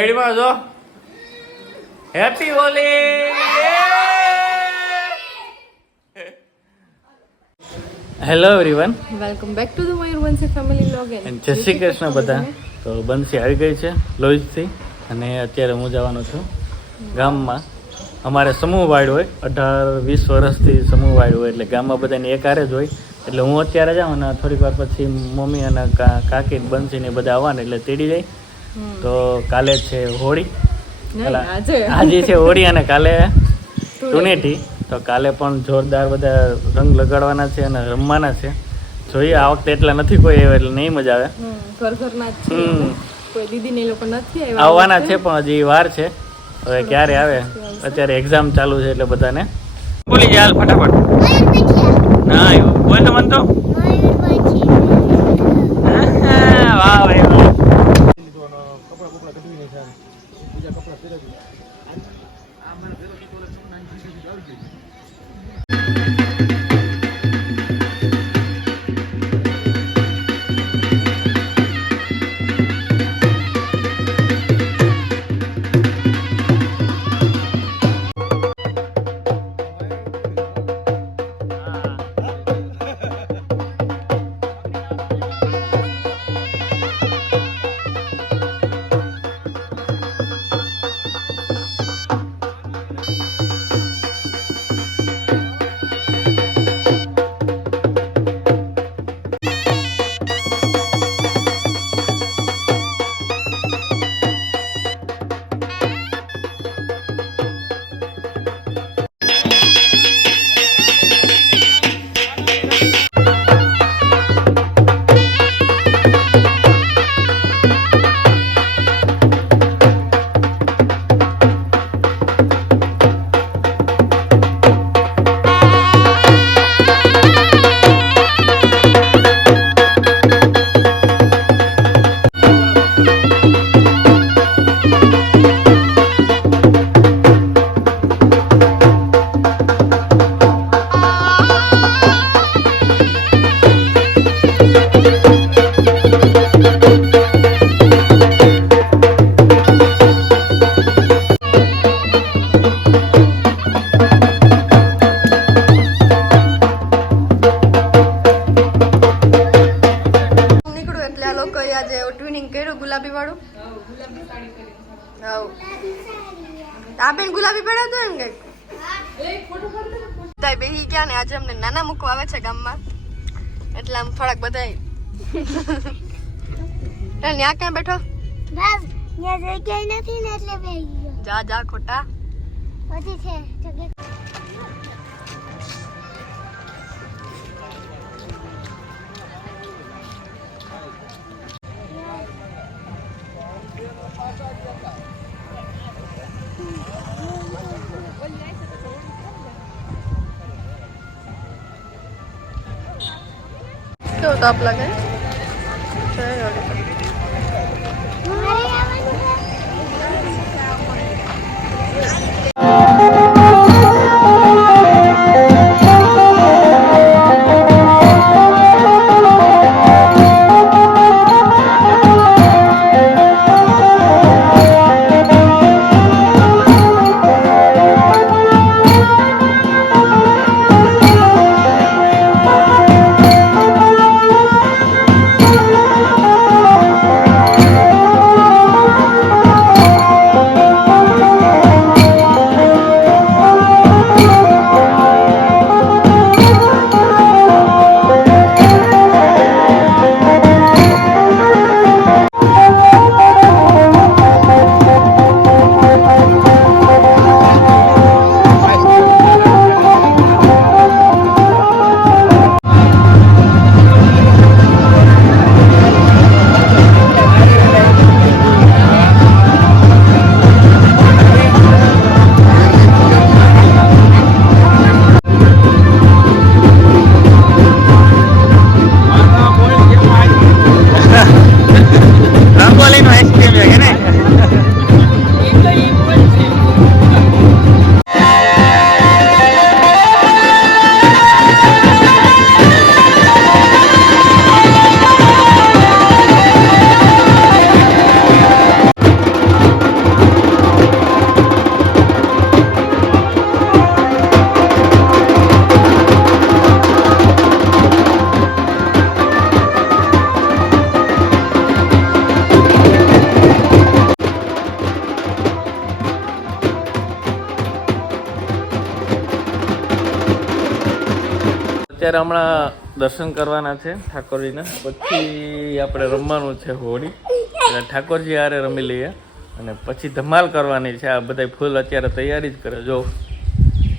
રેડીમાં જો happy Holi. Hello everyone, welcome back to the Mayurvanshi family vlog. જય શ્રી કૃષ્ણ બધા. તો બંસી આવી ગઈ છે લોહીથી અને અત્યારે હું જવાનો છું ગામમાં. અમારે સમૂહ વાડ હોય, 18-20 વર્ષથી સમૂહ વાડ હોય, એટલે ગામમાં બધાની એક હારે જ હોય. એટલે હું અત્યારે જાઉં અને થોડીક વાર પછી મમ્મી અને કાકી બંસી ને બધા આવવાના એટલે તેડી જાય. તો કાલે છે હોળી, આજે છે હોળી અને કાલે ધૂળેટી. તો કાલે પણ જોરદાર બધા રંગ લગાડવાના છે અને રમવાના છે. જોઈએ આ વખતે એટલા નથી કોઈ આવ્યા એટલે નહીં મજા આવે. આવવાના છે પણ હજી વાર છે. હવે ક્યારે આવે, અત્યારે એક્ઝામ ચાલુ છે એટલે બધાને બોલી જાય ફટાફટ. ના કોઈ તો મન તો વાહ ભાઈ વાહ. ગુલાબી વાળું આ બેન ગુલાબી પહેરાવતો એમ કઈક બેહી ગયા ને આજે અમને નાના મૂકવા આવે છે ગામમાં એટલે આમ થોડાક બધા ત્યાં ક્યાં બેઠો જા જા ખોટા કેવો તાપ લાગે અત્યારે હમણાં દર્શન કરવાના છે ઠાકોરજીના, પછી આપણે રમવાનું છે હોળી, એટલે ઠાકોરજી હારે રમી લઈએ અને પછી ધમાલ કરવાની છે. આ બધા ફૂલ અત્યારે તૈયારી જ કરે, જો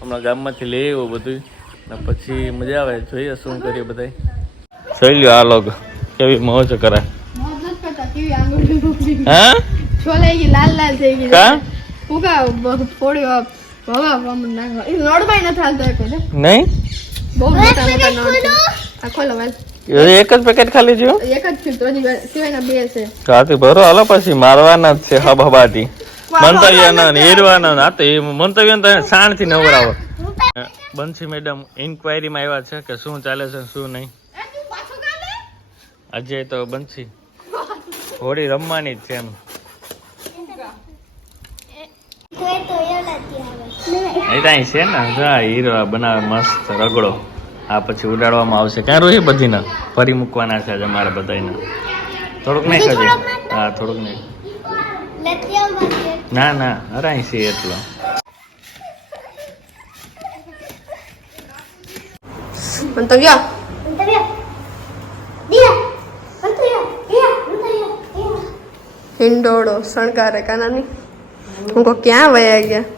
હમણાં ગામમાંથી લઈ આવ્યો બધું, ને પછી મજા આવે. જોઈએ શું કરીએ બધા. જોઈ લ્યો આ લોગ કેવી મોજ કરે. હા છોલાઈ ગઈ, લાલ લાલ થઈ ગઈ. કા ઉગા થોડી નોડભાઈ નથી હાલતો નહીં, બહુ મોટા મોટા નોડ છે. આ ખોલો વાલ, એક જ પેકેટ ખાલી થયું, એક જ થયું, તો હજી સિવાયના બે છે. કાતી ભરો હાલો, પછી મારવાના જ છે હબાટી મંતવ્ય ના હેરવાના. આ તો મંતવ્ય તો શાણ થી નવરાવો. બંસી મેડમ ઇન્ક્વાયરીમાં આવ્યા છે કે શું ચાલે છે શું નહીં. આજે તો બંસી હોળી રમવાની જ છે એમ. અહીં છે ને જા હીરો બનાવે મસ્ત રગડો. આ પછી ઉડાડવામાં આવશે. ક્યાં રોહી બધીના ફરી મૂકવાના છે આજે અમારે બધાને. થોડુંક નહીં ખાજે. હા થોડુંક નહીં. ના ના હરાય છે એટલો. હિંડોળો શણગારે કાનાની. હું કહું ક્યાં વયા ગયા?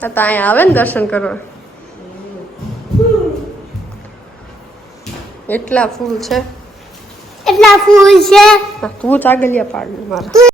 તો અહીંયા આવે ને દર્શન કરવા. એટલા ફૂલ છે, તું ચાગલિયા પાડ મારા.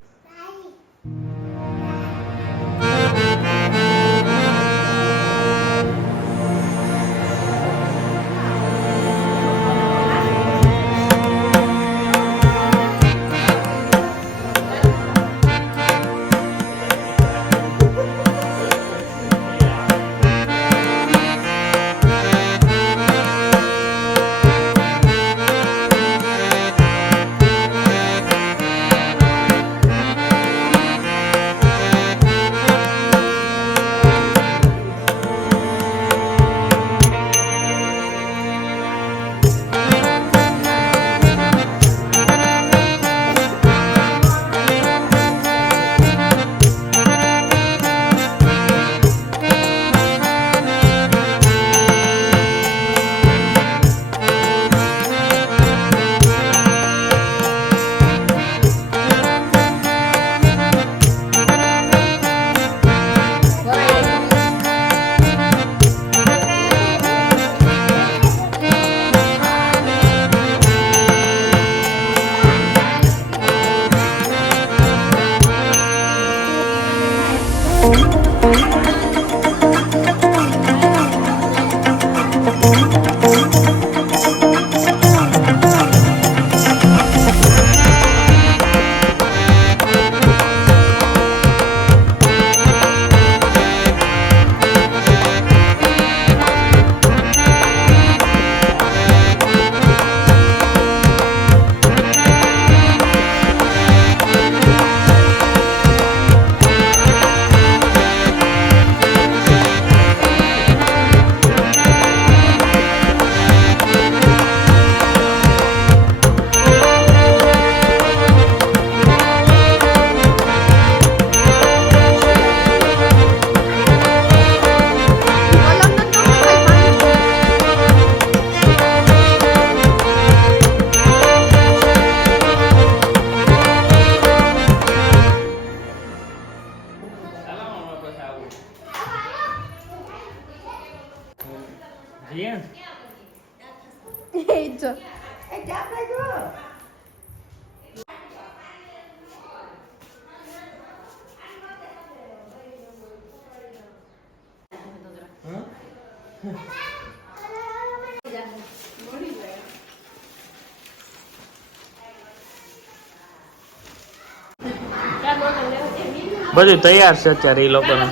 બધું તૈયાર છે અત્યારે એ લોકોને.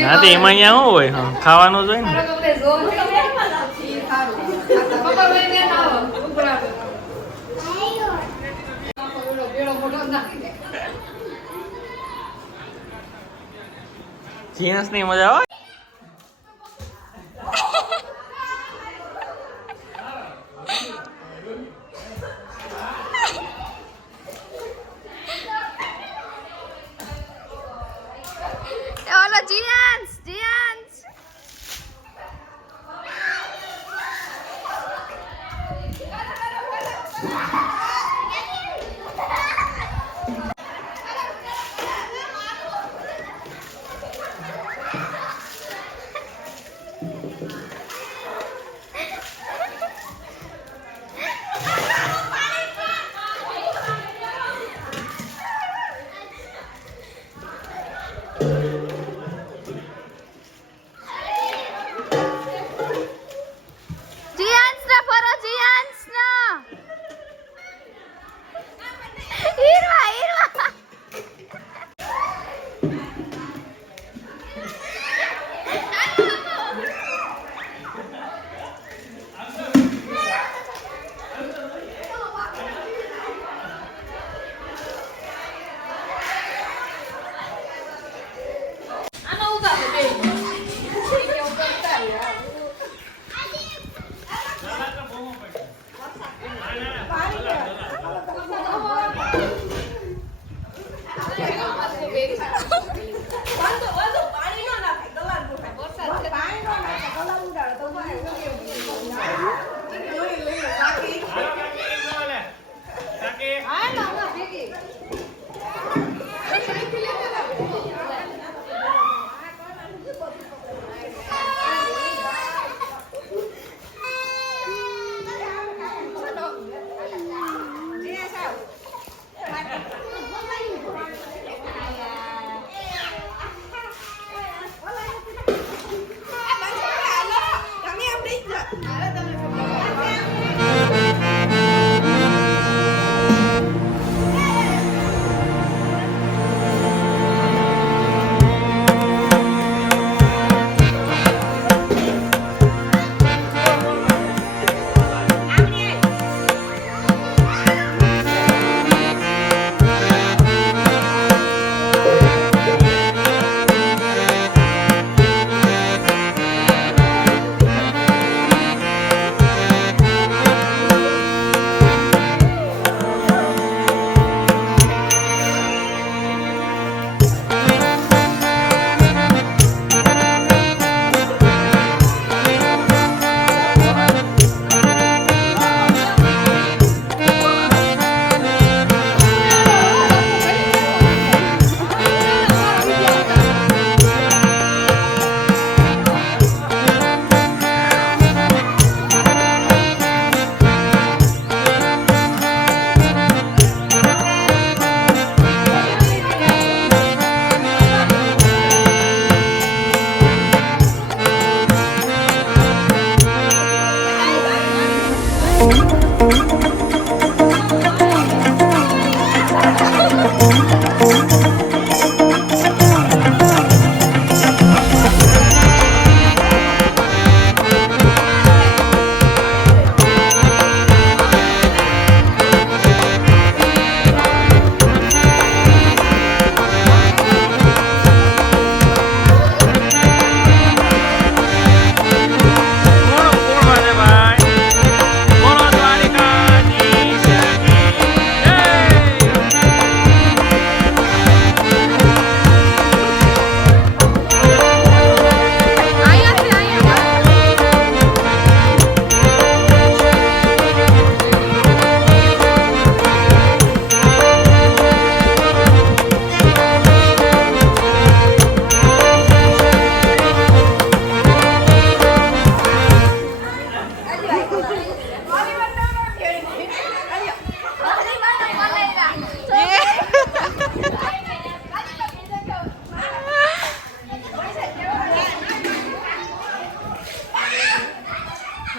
ના તો એમાં અહીંયા શું હોય, હા ખાવાનું જ હોય ને. જીન્સ ની મજા આવે. Hola, Giants! Giants!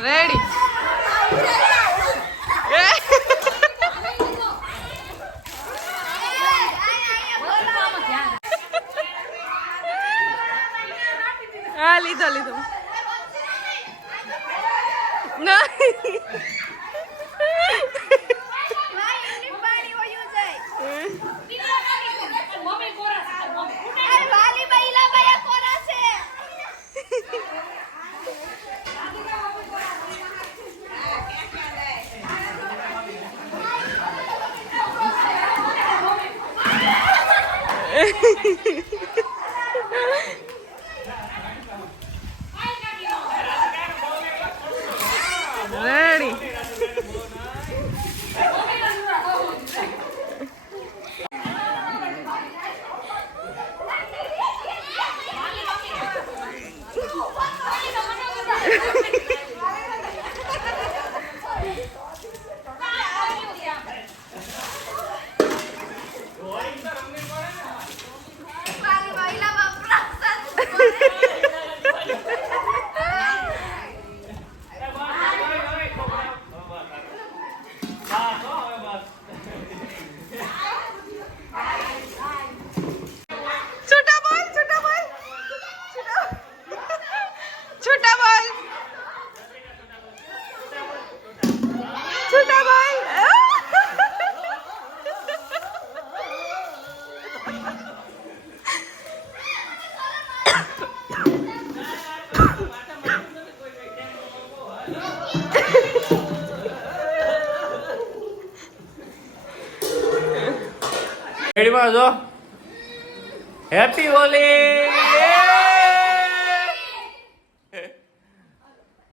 રેડી હા લીધો લીધો રેડી રેડી માં જો હેપી હોલી